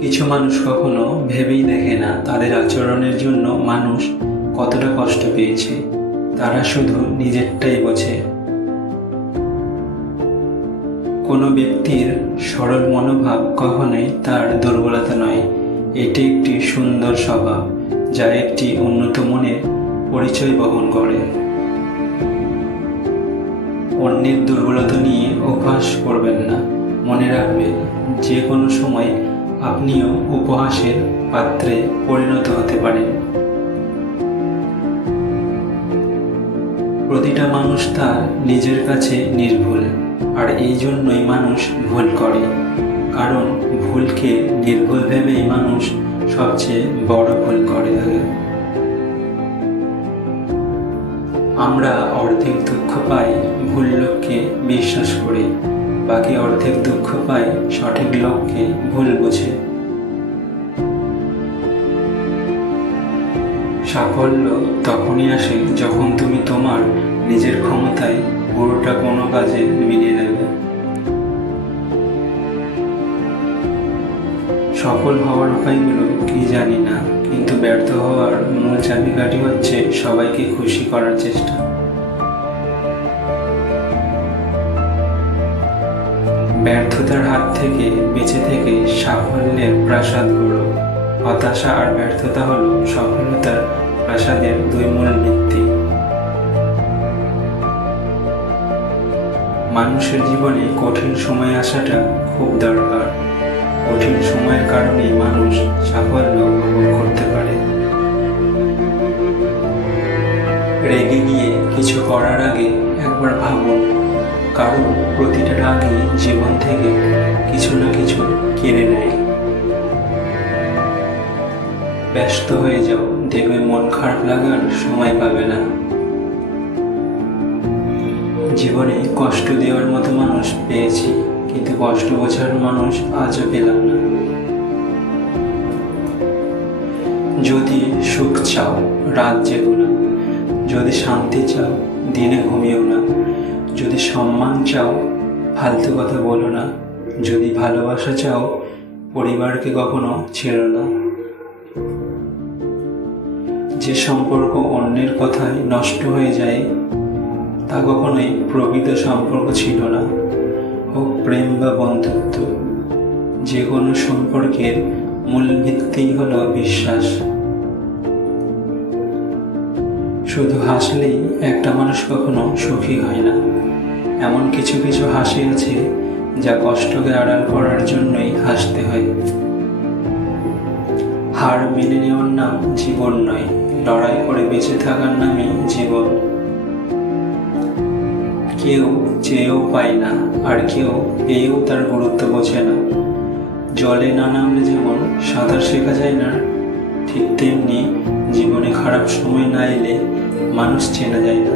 কিছু মানুষ কখনো ভেবেই দেখে না তাদের আচরণের জন্য মানুষ কতটা কষ্ট পেয়েছে। তারা শুধু নিজেরটাই বোঝে। কোনো ব্যক্তির সরল মনোভাব কখনোই তার দুর্বলতা নয়, এটি একটি সুন্দর স্বভাব যা একটি উন্নত মনের পরিচয় বহন করে। অন্যের দুর্বলতা নিয়ে উপহাস করবেন না। মনে রাখবেন, যে কোনো সময় আপনিও উপহাসের পাত্রে পরিণত হতে পারেন। প্রতিটা মানুষ তার নিজের কাছে নির্ভুল, আর এই জন্যই মানুষ ভুল করে। কারণ ভুলকে নির্ভুল ভেবেই মানুষ সবচেয়ে বড় ভুল করে থাকে। আমরা অর্ধেক দুঃখ পাই ভুল লোককে বিশ্বাস করে, বাকি অর্ধেক দুঃখ পাই সঠিক লোককে ভুল বুঝে। সাফল্য তখনই আসে যখন তুমি তোমার নিজের ক্ষমতায় পুরোটা কোনো কাজে মিলিয়ে দেবে। সফল হওয়ার উপায়গুলো কি জানি না, কিন্তু ব্যর্থ হওয়ার মূল চাবিকাঠি হচ্ছে সবাইকে খুশি করার চেষ্টা। ব্যর্থতার হাত থেকে বেঁচে থেকে সাফল্যের প্রাসাদ গড়ো। হতাশা আর ব্যর্থতা হলো সফলতার প্রাসাদের দুই মূল ভিত্তি। মানুষের জীবনে কঠিন সময় আসাটা খুব দরকার। কঠিন সময়ের কারণেই মানুষ সাফল্য উপভোগ করতে পারে। রেগে গিয়ে কিছু করার আগে একবার ভাবুন, কারণ প্রতিটা রাগই জীবন থেকে কিছু না কিছু কেড়ে নেয়। ব্যস্ত হয়ে যাও, দেখবে মন খারাপ লাগার সময় পাবে না। জীবনে কষ্ট দেওয়ার মতো মানুষ পেয়েছি, কিন্তু কষ্ট বোঝার মানুষ আজও পেলাম না। যদি সুখ চাও, রাত জেগো না। যদি শান্তি চাও, দিনে ঘুমিও না। যদি সম্মান চাও, ফালতু কথা বলো না। যদি ভালোবাসা চাও, পরিবারকে কখনো ছেড়ো না। যে সম্পর্ক অন্যের কথায় নষ্ট হয়ে যায়, তা কখনোই প্রকৃত সম্পর্ক ছিল না। হোক প্রেম বা বন্ধুত্ব, যে কোনো সম্পর্কের মূল ভিত্তি হলো বিশ্বাস। শুধু হাসলেই একটা মানুষ কখনো সুখী হয় না। এমন কিছু কিছু হাসি আছে যা কষ্টকে আড়াল করার জন্যই হাসতে হয়। হার মেনে নেওয়ার নাম জীবন নয়, লড়াই করে বেঁচে থাকার নামই জীবন। কেউ চেয়েও পায় না, আর কেউ পেয়েও তার গুরুত্ব বোঝে না। জলে না নামলে যেমন সাঁতার শেখা যায় না, ঠিক তেমনি জীবনে খারাপ সময় না এলে মানুষ চেনা যায় না।